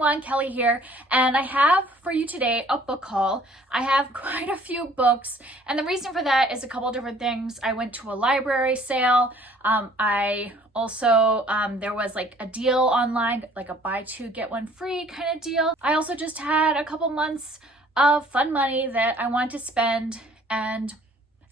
everyone, Kelly here, and I have for you today a book haul. I have quite a few books, and the reason for that is a couple different things. I went to a library sale. I also, there was like a deal online, like a buy two get one free kind of deal. I also just had a couple months of fun money that I wanted to spend and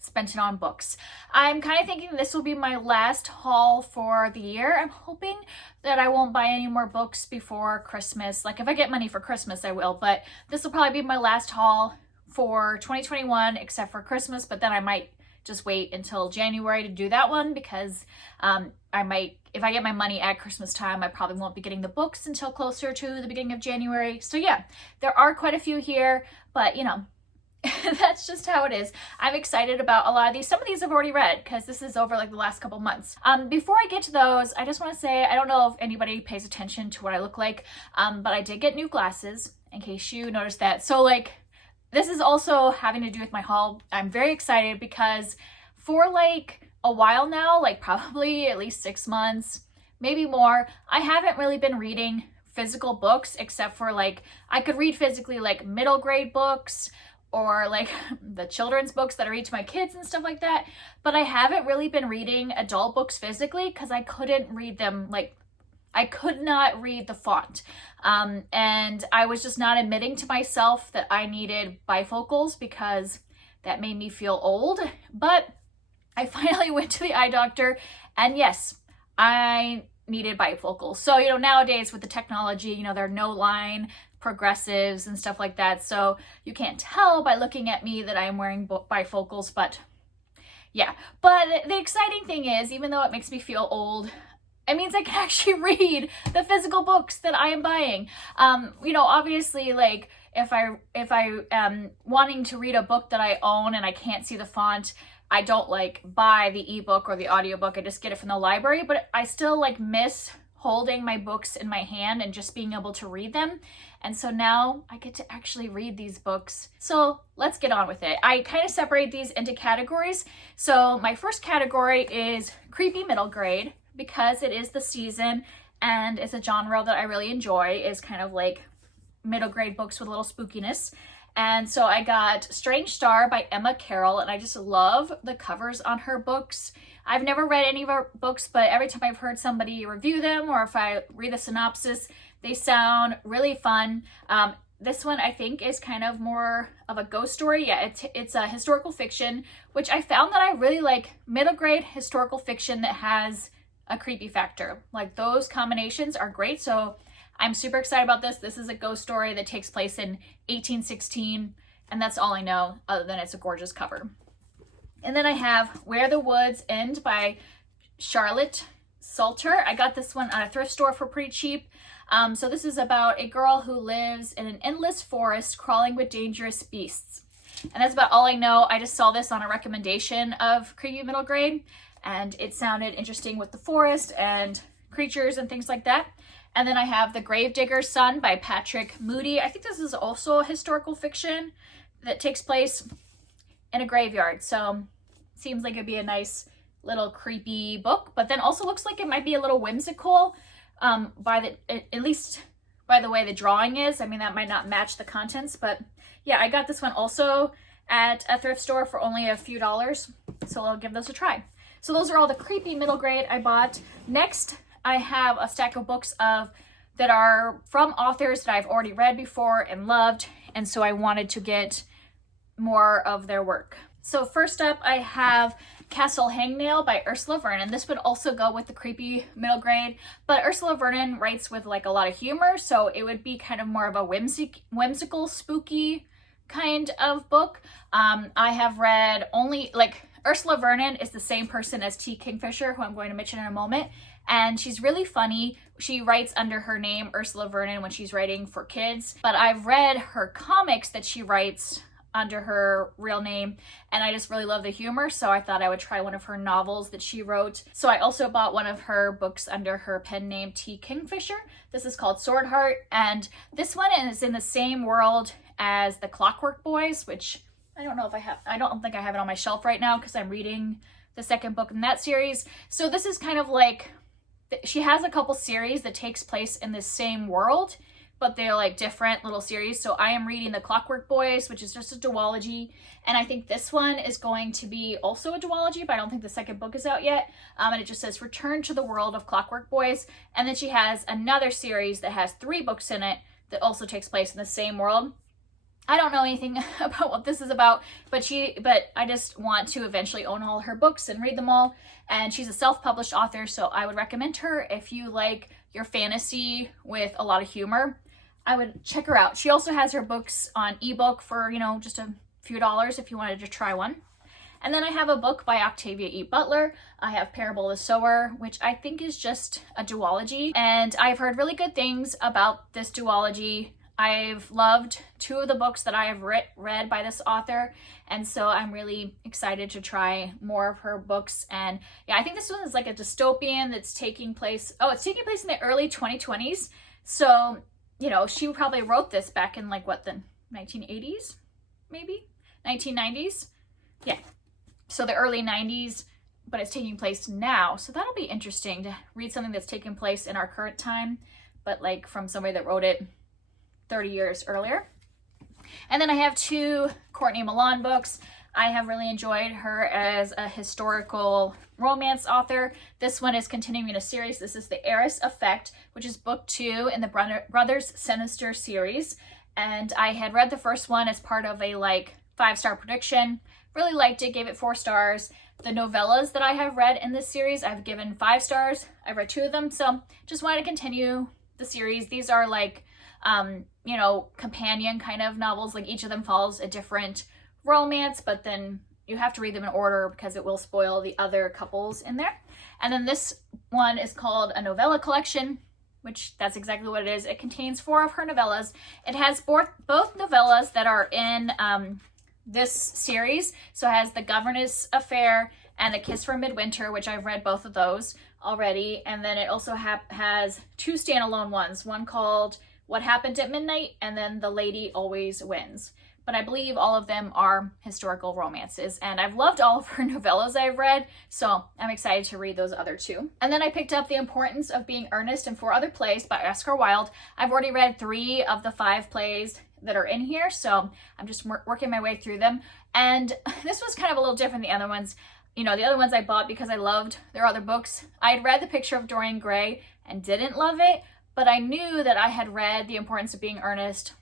spent it on books. I'm kind of thinking this will be my last haul for the year. I'm hoping that I won't buy any more books before Christmas. Like if I get money for Christmas, I will, but this will probably be my last haul for 2021 except for Christmas, but then I might just wait until January to do that one because I might, if I get my money at Christmas time, I probably won't be getting the books until closer to the beginning of January. So yeah, there are quite a few here, but you know, that's just how it is. I'm excited about a lot of these. Some of these I've already read because this is over like the last couple months. Before I get to those, I just want to say, I don't know if anybody pays attention to what I look like, but I did get new glasses in case you noticed that. So like, this is also having to do with my haul. I'm very excited because for like a while now, like probably at least 6 months, maybe more, I haven't really been reading physical books except for like, I could read physically like middle grade books, or like the children's books that I read to my kids and stuff like that. But I haven't really been reading adult books physically because I couldn't read them, like I could not read the font. And I was just not admitting to myself that I needed bifocals because that made me feel old. But I finally went to the eye doctor and yes, I needed bifocals. So, you know, nowadays with the technology, you know, there are no line progressives and stuff like that, so you can't tell by looking at me that I'm wearing bifocals, but yeah. But the exciting thing is, even though it makes me feel old, it means I can actually read the physical books that I am buying. You know, obviously, like if I am wanting to read a book that I own and I can't see the font, I don't like buy the ebook or the audiobook. I just get it from the library, but I still like miss holding my books in my hand and just being able to read them. And so now I get to actually read these books. So let's get on with it. I kind of separate these into categories. So my first category is creepy middle grade because it is the season and it's a genre that I really enjoy, is kind of like middle grade books with a little spookiness. And so I got Strange Star by Emma Carroll, and I just love the covers on her books. I've never read any of her books, but every time I've heard somebody review them or if I read the synopsis, they sound really fun. This one I think is kind of more of a ghost story. Yeah, it's a historical fiction, which I found that I really like middle grade historical fiction that has a creepy factor. Like those combinations are great. So I'm super excited about this. This is a ghost story that takes place in 1816, and that's all I know other than it's a gorgeous cover. And then I have Where the Woods End by Charlotte Salter. I got this one at a thrift store for pretty cheap. So this is about a girl who lives in an endless forest crawling with dangerous beasts. And that's about all I know. I just saw this on a recommendation of Creepy Middle Grade, and it sounded interesting with the forest and creatures and things like that. And then I have The Gravedigger's Son by Patrick Moody. I think this is also a historical fiction that takes place in a graveyard. So seems like it'd be a nice little creepy book, but then also looks like it might be a little whimsical at least by the way the drawing is. I mean, that might not match the contents, but yeah, I got this one also at a thrift store for only a few dollars. So I'll give those a try. So those are all the creepy middle grade I bought. Next, I have a stack of books that are from authors that I've already read before and loved, and so I wanted to get more of their work. So first up, I have Castle Hangnail by Ursula Vernon. This would also go with the creepy middle grade, but Ursula Vernon writes with like a lot of humor, so it would be kind of more of a whimsical, spooky kind of book. I have read only, like, Ursula Vernon is the same person as T. Kingfisher, who I'm going to mention in a moment, and she's really funny. She writes under her name Ursula Vernon when she's writing for kids, but I've read her comics that she writes under her real name, and I just really love the humor, so I thought I would try one of her novels that she wrote. So I also bought one of her books under her pen name T. Kingfisher. This is called Sword Heart, and this one is in the same world as The Clockwork Boys, which I don't think I have it on my shelf right now because I'm reading the second book in that series. So this is kind of like, she has a couple series that takes place in the same world, but they're like different little series. So I am reading The Clockwork Boys, which is just a duology. And I think this one is going to be also a duology, but I don't think the second book is out yet. And it just says Return to the World of Clockwork Boys. And then she has another series that has 3 books in it that also takes place in the same world. I don't know anything about what this is about, but I just want to eventually own all her books and read them all. And she's a self-published author, so I would recommend her if you like your fantasy with a lot of humor. I would check her out. She also has her books on ebook for, you know, just a few dollars if you wanted to try one. And then I have a book by Octavia E. Butler. I have Parable of the Sower, which I think is just a duology. And I've heard really good things about this duology. I've loved 2 of the books that I have read by this author, and so I'm really excited to try more of her books. And yeah, I think this one is like a dystopian that's taking place, it's taking place in the early 2020s. So, you know, she probably wrote this back in like what, the 1980s, maybe 1990s. Yeah, so the early 90s, but it's taking place now. So that'll be interesting to read something that's taking place in our current time, but like from somebody that wrote it 30 years earlier. And then I have 2 Courtney Milan books. I have really enjoyed her as a historical romance author. This one is continuing a series. This is The Heiress Effect, which is book 2 in the Brothers Sinister series. And I had read the first one as part of a like 5-star prediction. Really liked it, gave it 4 stars. The novellas that I have read in this series, I've given 5 stars. I've read 2 of them, so just wanted to continue the series. These are like you know, companion kind of novels. Like each of them follows a different romance, but then you have to read them in order because it will spoil the other couples in there. And then this one is called a novella collection, which that's exactly what it is. It contains 4 of her novellas. It has both novellas that are in this series. So it has The Governess Affair and A Kiss from Midwinter, which I've read both of those already. And then it also has 2 standalone ones, one called What Happened at Midnight, and then The Lady Always Wins. But I believe all of them are historical romances, and I've loved all of her novellas I've read, so I'm excited to read those other 2. And then I picked up The Importance of Being Earnest and 4 Other Plays by Oscar Wilde. I've already read 3 of the 5 plays that are in here, so I'm just working my way through them. And this was kind of a little different than the other ones. You know, the other ones I bought because I loved their other books. I had read The Picture of Dorian Gray and didn't love it, but I knew that I had read The Importance of Being Earnest,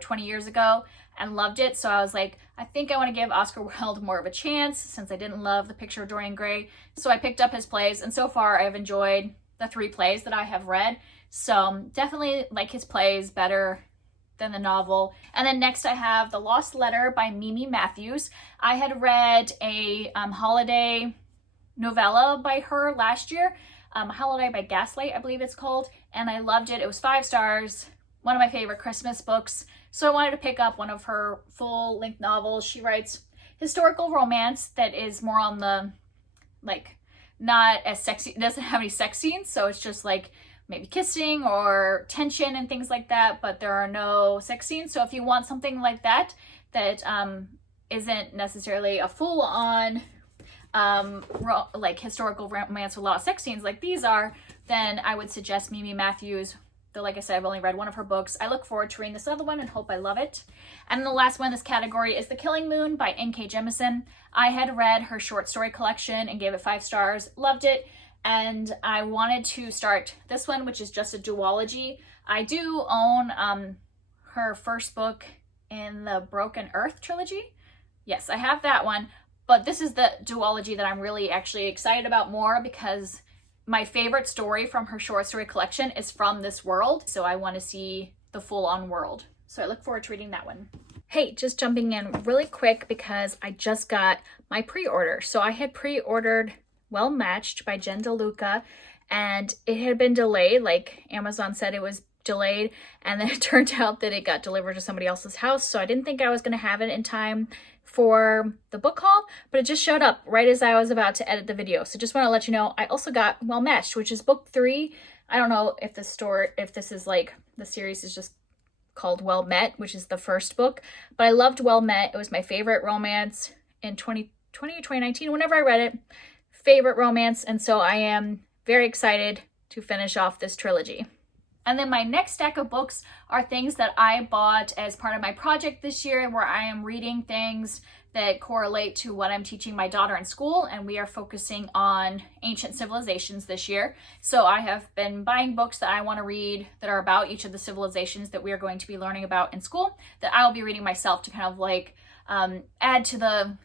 20 years ago and loved it. So I was like, I think I want to give Oscar Wilde more of a chance since I didn't love The Picture of Dorian Gray. So I picked up his plays, and so far I've enjoyed the 3 plays that I have read. So definitely like his plays better than the novel. And then next I have The Lost Letter by Mimi Matthews. I had read a holiday novella by her last year, Holiday by Gaslight, I believe it's called, and I loved it. It was 5 stars, one of my favorite Christmas books. So I wanted to pick up one of her full-length novels. She writes historical romance that is more on the, like, not as sexy, it doesn't have any sex scenes, so it's just like maybe kissing or tension and things like that, but there are no sex scenes. So if you want something like that, that isn't necessarily a full-on like historical romance with a lot of sex scenes like these are, then I would suggest Mimi Matthews. Though, like I said, I've only read one of her books. I look forward to reading this other one and hope I love it. And the last one in this category is The Killing Moon by N.K. Jemisin. I had read her short story collection and gave it 5 stars, loved it, and I wanted to start this one, which is just a duology. I do own her first book in the Broken Earth trilogy. Yes, I have that one, but this is the duology that I'm really actually excited about more because my favorite story from her short story collection is from this world, so I want to see the full-on world. So I look forward to reading that one. Hey, just jumping in really quick because I just got my pre-order. So I had pre-ordered Well Matched by Jen DeLuca, and it had been delayed. Like Amazon said it was delayed, and then it turned out that it got delivered to somebody else's house, so I didn't think I was going to have it in time for the book haul, but it just showed up right as I was about to edit the video. So just want to let you know I also got Well Matched, which is book 3. I don't know if this is like the series is just called Well Met, which is the first book, but I loved Well Met. It was my favorite romance in 2020 or 2019 whenever I read it. Favorite romance, and so I am very excited to finish off this trilogy. And then my next stack of books are things that I bought as part of my project this year, where I am reading things that correlate to what I'm teaching my daughter in school, and we are focusing on ancient civilizations this year. So I have been buying books that I want to read that are about each of the civilizations that we are going to be learning about in school, that I'll be reading myself to kind of like add to the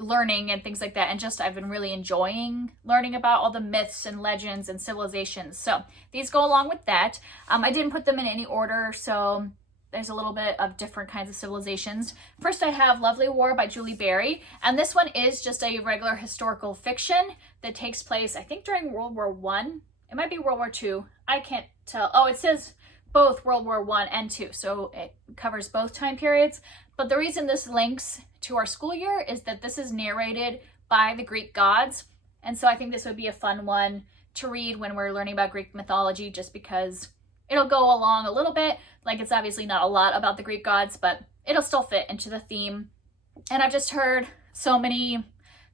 learning and things like that. And just I've been really enjoying learning about all the myths and legends and civilizations. So these go along with that. I didn't put them in any order, so there's a little bit of different kinds of civilizations. First, I have Lovely War by Julie Berry, and this one is just a regular historical fiction that takes place, I think, during World War One. It might be World War Two. I can't tell. Oh, it says both World War One and Two, so it covers both time periods. But the reason this links to our school year is that this is narrated by the Greek gods, and so I think this would be a fun one to read when we're learning about Greek mythology, just because it'll go along a little bit. Like, it's obviously not a lot about the Greek gods, but it'll still fit into the theme. And I've just heard so many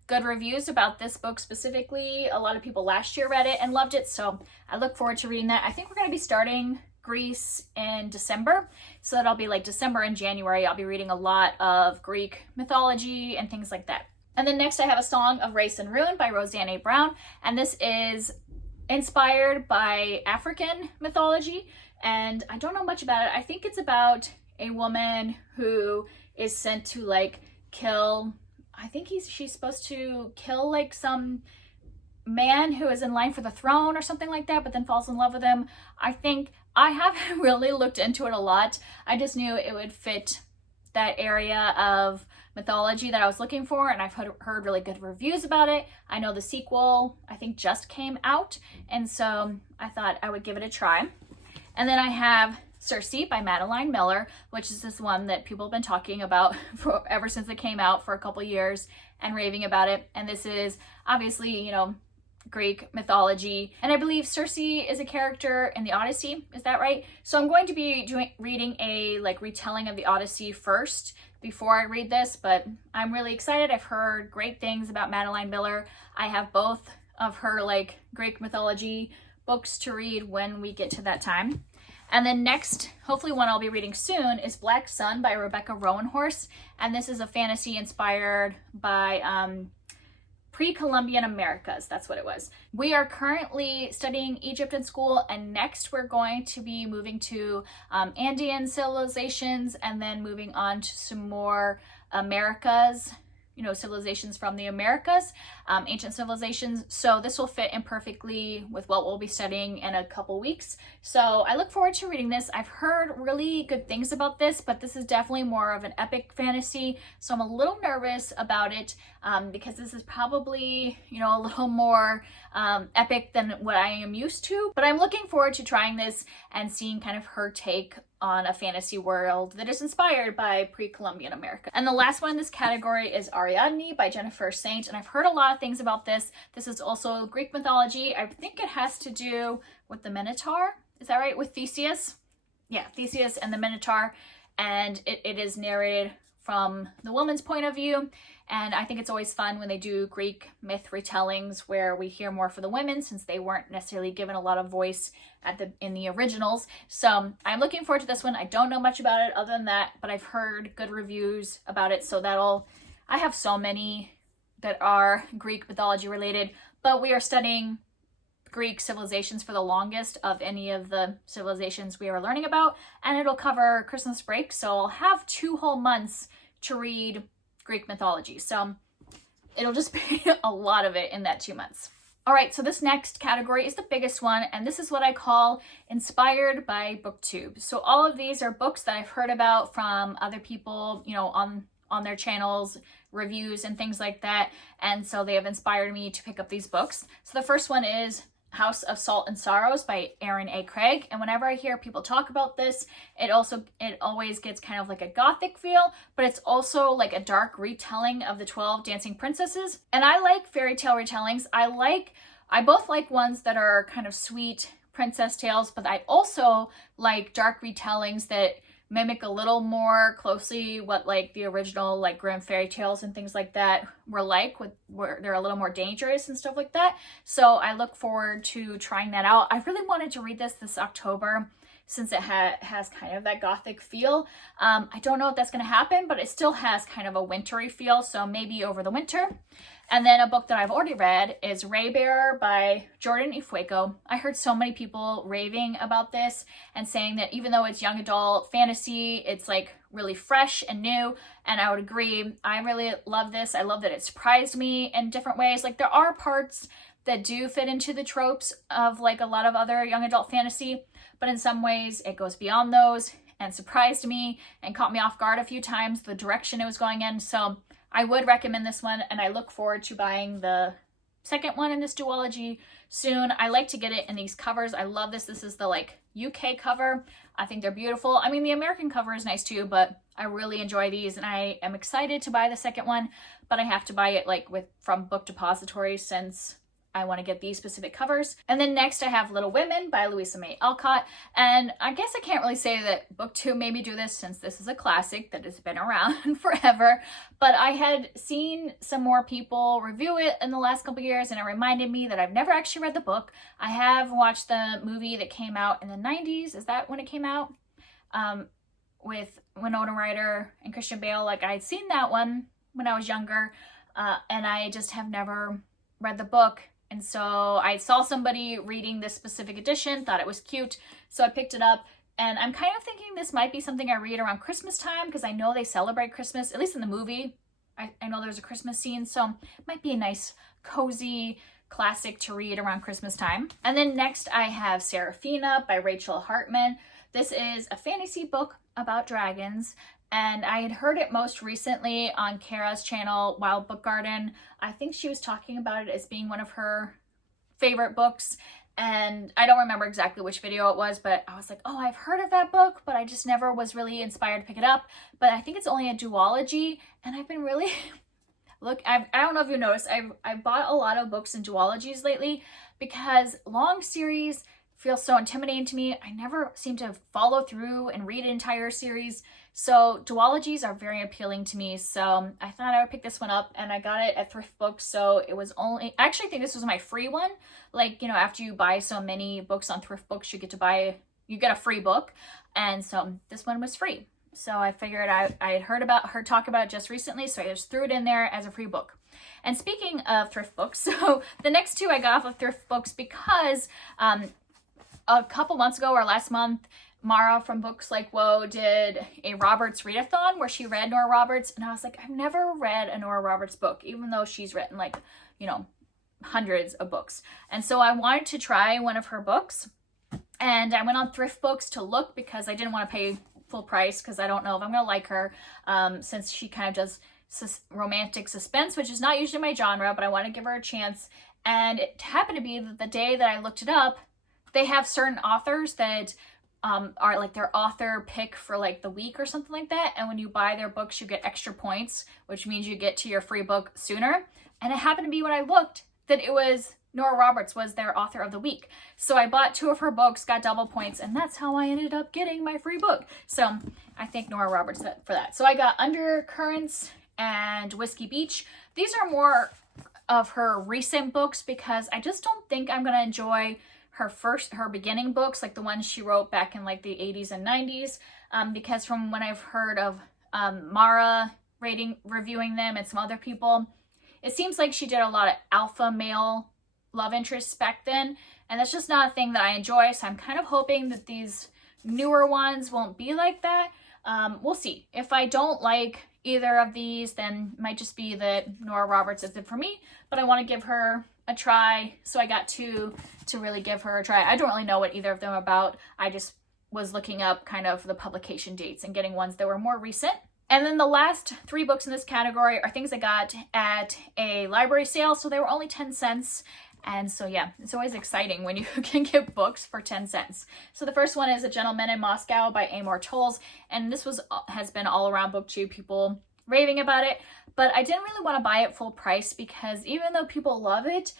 good reviews about this book specifically. A lot of people last year read it and loved it, so I look forward to reading that. I think we're going to be starting Greece in December, so that'll be like December and January. I'll be reading a lot of Greek mythology and things like that. And then next I have A Song of Race and Ruin by Roseanne A. Brown, and this is inspired by African mythology, and I don't know much about it. I think it's about a woman who is sent to like kill, I think she's supposed to kill like some man who is in line for the throne or something like that, but then falls in love with him. I think I haven't really looked into it a lot. I just knew it would fit that area of mythology that I was looking for, and I've heard really good reviews about it. I know the sequel, I think, just came out, and so I thought I would give it a try. And then I have Circe by Madeline Miller, which is this one that people have been talking about ever since it came out for a couple years and raving about it. And this is obviously, you know, Greek mythology, and I believe Circe is a character in the Odyssey. Is that right? So I'm going to be reading a like retelling of the Odyssey first before I read this, but I'm really excited. I've heard great things about Madeline Miller. I have both of her like Greek mythology books to read when we get to that time. And then next, hopefully one I'll be reading soon, is Black Sun by Rebecca Rowanhorse, and this is a fantasy inspired by pre-Columbian Americas. That's what it was. We are currently studying Egypt in school, and next we're going to be moving to Andean civilizations, and then moving on to some more Americas, you know, civilizations from the Americas, ancient civilizations. So this will fit in perfectly with what we'll be studying in a couple weeks. So I look forward to reading this. I've heard really good things about this, but this is definitely more of an epic fantasy. So I'm a little nervous about it because this is probably, you know, a little more epic than what I am used to. But I'm looking forward to trying this and seeing kind of her take on a fantasy world that is inspired by pre-Columbian America. And the last one in this category is Ariadne by Jennifer Saint, and I've heard a lot of things about this. This is also Greek mythology. I think it has to do with the Minotaur. Is that right? With Theseus? Yeah, Theseus and the Minotaur, and it is narrated from the woman's point of view. And I think it's always fun when they do Greek myth retellings where we hear more for the women, since they weren't necessarily given a lot of voice in the originals. So I'm looking forward to this one. I don't know much about it other than that, but I've heard good reviews about it. So I have so many that are Greek mythology related, but we are studying Greek civilizations for the longest of any of the civilizations we are learning about, and it'll cover Christmas break. So I'll have 2 whole months to read Greek mythology. So it'll just be a lot of it in that 2 months. All right, so this next category is the biggest one, and this is what I call inspired by Booktube. So all of these are books that I've heard about from other people, you know, on their channels, reviews and things like that. And so they have inspired me to pick up these books. So the first one is House of Salt and Sorrows by Aaron A. Craig. And whenever I hear people talk about this, it always gets kind of like a gothic feel, but it's also like a dark retelling of the 12 Dancing Princesses. And I like fairy tale retellings. I both like ones that are kind of sweet princess tales, but I also like dark retellings that mimic a little more closely what like the original like Grimm fairy tales and things like that were like, where they're a little more dangerous and stuff like that. So I look forward to trying that out. I really wanted to read this October since it has kind of that gothic feel. I don't know if that's going to happen, but it still has kind of a wintry feel, so maybe over the winter. And then a book that I've already read is Raybearer by Jordan Ifueko. I heard so many people raving about this and saying that even though it's young adult fantasy, it's like really fresh and new, and I would agree. I really love this. I love that it surprised me in different ways. Like there are parts that do fit into the tropes of like a lot of other young adult fantasy, but in some ways it goes beyond those and surprised me and caught me off guard a few times, the direction it was going in. So I would recommend this one, and I look forward to buying the second one in this duology soon. I like to get it in these covers. I love this. This is the like UK cover. I think they're beautiful. I mean, the American cover is nice too, but I really enjoy these, and I am excited to buy the second one, but I have to buy it like from Book Depository since I want to get these specific covers. And then next I have Little Women by Louisa May Alcott. And I guess I can't really say that Booktube made me do this since this is a classic that has been around forever. But I had seen some more people review it in the last couple years, and it reminded me that I've never actually read the book. I have watched the movie that came out in the 90s. Is that when it came out? With Winona Ryder and Christian Bale. Like I had seen that one when I was younger, and I just have never read the book. And so I saw somebody reading this specific edition, thought it was cute, so I picked it up. And I'm kind of thinking this might be something I read around Christmas time, because I know they celebrate Christmas, at least in the movie. I know there's a Christmas scene, so it might be a nice, cozy classic to read around Christmas time. And then next I have Seraphina by Rachel Hartman. This is a fantasy book about dragons, and I had heard it most recently on Kara's channel, Wild Book Garden. I think she was talking about it as being one of her favorite books, and I don't remember exactly which video it was, but I was like, oh, I've heard of that book, but I just never was really inspired to pick it up. But I think it's only a duology, and I've been really... Look, I don't know if you noticed, I've bought a lot of books in duologies lately because long series feels so intimidating to me. I never seem to follow through and read an entire series. So duologies are very appealing to me. So I thought I would pick this one up, and I got it at Thrift Books. So it was only, I actually think this was my free one. Like, you know, after you buy so many books on Thrift Books, you get a free book. And so this one was free. So I figured I had heard about her talk about it just recently, so I just threw it in there as a free book. And speaking of Thrift Books, so the next two I got off of Thrift Books because a couple months ago or last month, Mara from Books Like Whoa did a Roberts readathon where she read Nora Roberts, and I was like, I've never read a Nora Roberts book, even though she's written like, you know, hundreds of books. And so I wanted to try one of her books, and I went on Thrift Books to look because I didn't want to pay full price because I don't know if I'm gonna like her, since she kind of does romantic suspense, which is not usually my genre, but I want to give her a chance. And it happened to be that the day that I looked it up, they have certain authors that are like their author pick for like the week or something like that. And when you buy their books, you get extra points, which means you get to your free book sooner. And it happened to be when I looked that it was Nora Roberts was their author of the week. So I bought two of her books, got double points, and that's how I ended up getting my free book. So I thank Nora Roberts for that. So I got Undercurrents and Whiskey Beach. These are more of her recent books because I just don't think I'm going to enjoy her beginning books, like the ones she wrote back in like the 80s and 90s, because from when I've heard of Mara reviewing them and some other people, it seems like she did a lot of alpha male love interests back then, and that's just not a thing that I enjoy. So I'm kind of hoping that these newer ones won't be like that. We'll see. If I don't like either of these, then it might just be that Nora Roberts is it for me, but I want to give her a try. So I got two to really give her a try. I don't really know what either of them are about. I just was looking up kind of the publication dates and getting ones that were more recent. And then the last three books in this category are things I got at a library sale. So they were only 10 cents. And so, yeah, it's always exciting when you can get books for 10 cents. So the first one is A Gentleman in Moscow by Amor Towles. And this has been all around Booktube, people raving about it. But I didn't really want to buy it full price because even though people love it,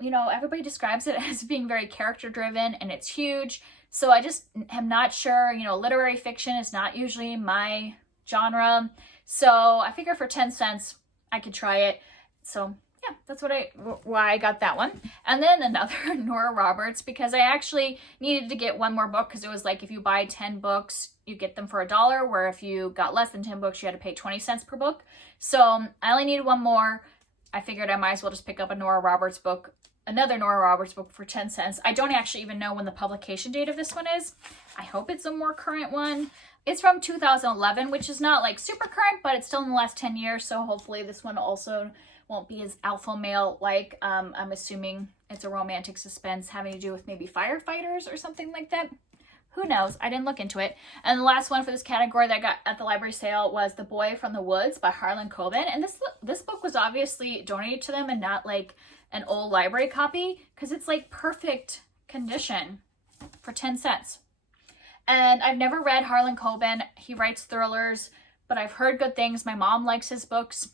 you know, everybody describes it as being very character driven and it's huge. So I just am not sure, you know, literary fiction is not usually my genre. So I figured for 10 cents, I could try it. So yeah, that's why I got that one. And then another Nora Roberts, because I actually needed to get one more book, because it was like if you buy 10 books, you get them for $1, where if you got less than 10 books, you had to pay 20 cents per book. So I only needed one more. I figured I might as well just pick up a Nora Roberts book, another Nora Roberts book for 10 cents. I don't actually even know when the publication date of this one is. I hope it's a more current one. It's from 2011, which is not like super current, but it's still in the last 10 years. So hopefully this one also won't be as alpha male like. I'm assuming it's a romantic suspense having to do with maybe firefighters or something like that. Who knows? I didn't look into it. And the last one for this category that I got at the library sale was The Boy from the Woods by Harlan Coben. And this book was obviously donated to them and not like an old library copy, because it's like perfect condition for 10 cents. And I've never read Harlan Coben. He writes thrillers, but I've heard good things. My mom likes his books.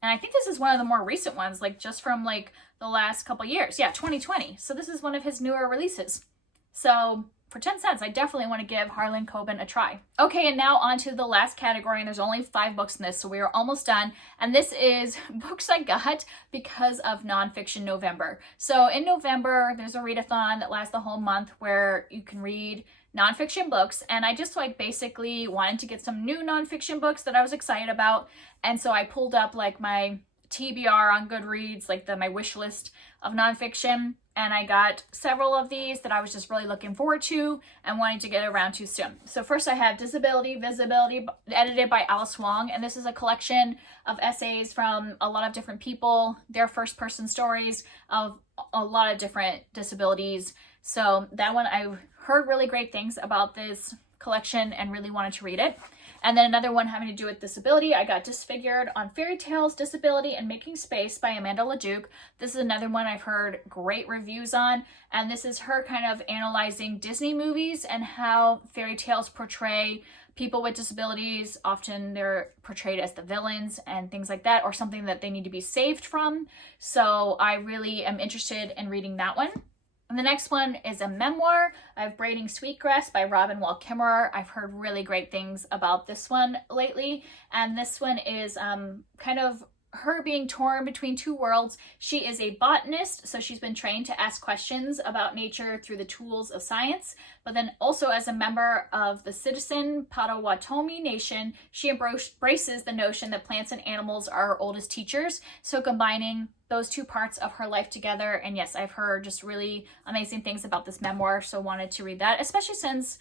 And I think this is one of the more recent ones, like just from like the last couple years. Yeah, 2020. So this is one of his newer releases. So for 10 cents, I definitely want to give Harlan Coben a try. Okay, and now on to the last category, and there's only 5 books in this, so we are almost done. And this is books I got because of Nonfiction November. So in November, there's a readathon that lasts the whole month where you can read nonfiction books, and I just like basically wanted to get some new nonfiction books that I was excited about, and so I pulled up like my TBR on Goodreads, like my wish list of nonfiction, and I got several of these that I was just really looking forward to and wanting to get around to soon. So first I have Disability, Visibility, edited by Alice Wong, and this is a collection of essays from a lot of different people, their first-person stories of a lot of different disabilities. So that one, I heard really great things about this collection and really wanted to read it. And then another one having to do with disability, I got Disfigured on Fairy Tales, Disability, and Making Space by Amanda LeDuc. This is another one I've heard great reviews on, and this is her kind of analyzing Disney movies and how fairy tales portray people with disabilities. Often they're portrayed as the villains and things like that, or something that they need to be saved from. So I really am interested in reading that one. And the next one is a memoir of Braiding Sweetgrass by Robin Wall Kimmerer. I've heard really great things about this one lately. And this one is kind of her being torn between two worlds. She is a botanist, so she's been trained to ask questions about nature through the tools of science. But then also as a member of the citizen Potawatomi Nation, she embraces the notion that plants and animals are our oldest teachers. So combining those two parts of her life together. And yes, I've heard just really amazing things about this memoir, so wanted to read that, especially since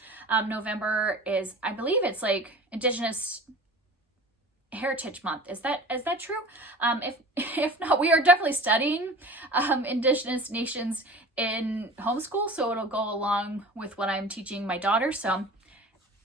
November is, I believe it's like Indigenous Heritage Month. Is that true? If not, we are definitely studying Indigenous nations in homeschool, so it'll go along with what I'm teaching my daughter. So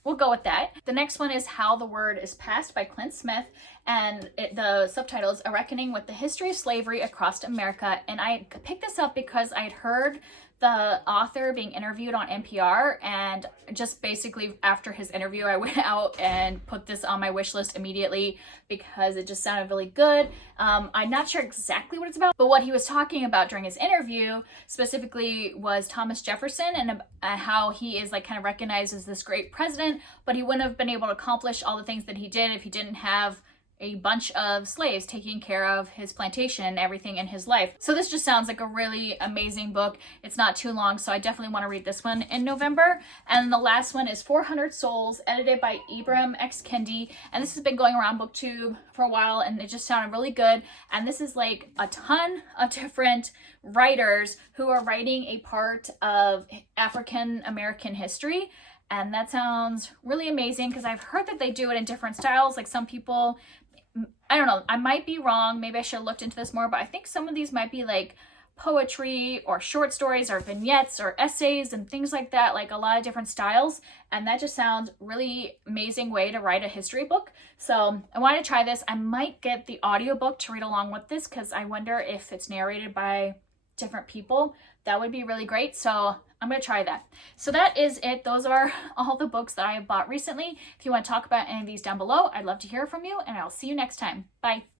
we'll go with that. The next one is How the Word is Passed by Clint Smith, and the subtitle is A Reckoning with the History of Slavery Across America. And I picked this up because I'd heard the author being interviewed on NPR, and just basically after his interview, I went out and put this on my wish list immediately because it just sounded really good. I'm not sure exactly what it's about, but what he was talking about during his interview specifically was Thomas Jefferson and how he is like kind of recognized as this great president, but he wouldn't have been able to accomplish all the things that he did if he didn't have a bunch of slaves taking care of his plantation and everything in his life. So this just sounds like a really amazing book. It's not too long, so I definitely want to read this one in November. And the last one is 400 Souls, edited by Ibram X. Kendi. And this has been going around Booktube for a while, and it just sounded really good. And this is like a ton of different writers who are writing a part of African American history. And that sounds really amazing because I've heard that they do it in different styles. Like some people, I don't know, I might be wrong. Maybe I should have looked into this more, but I think some of these might be like poetry or short stories or vignettes or essays and things like that, like a lot of different styles. And that just sounds really amazing way to write a history book. So I want to try this. I might get the audiobook to read along with this because I wonder if it's narrated by different people. That would be really great. So I'm going to try that. So that is it. Those are all the books that I have bought recently. If you want to talk about any of these down below, I'd love to hear from you, and I'll see you next time. Bye.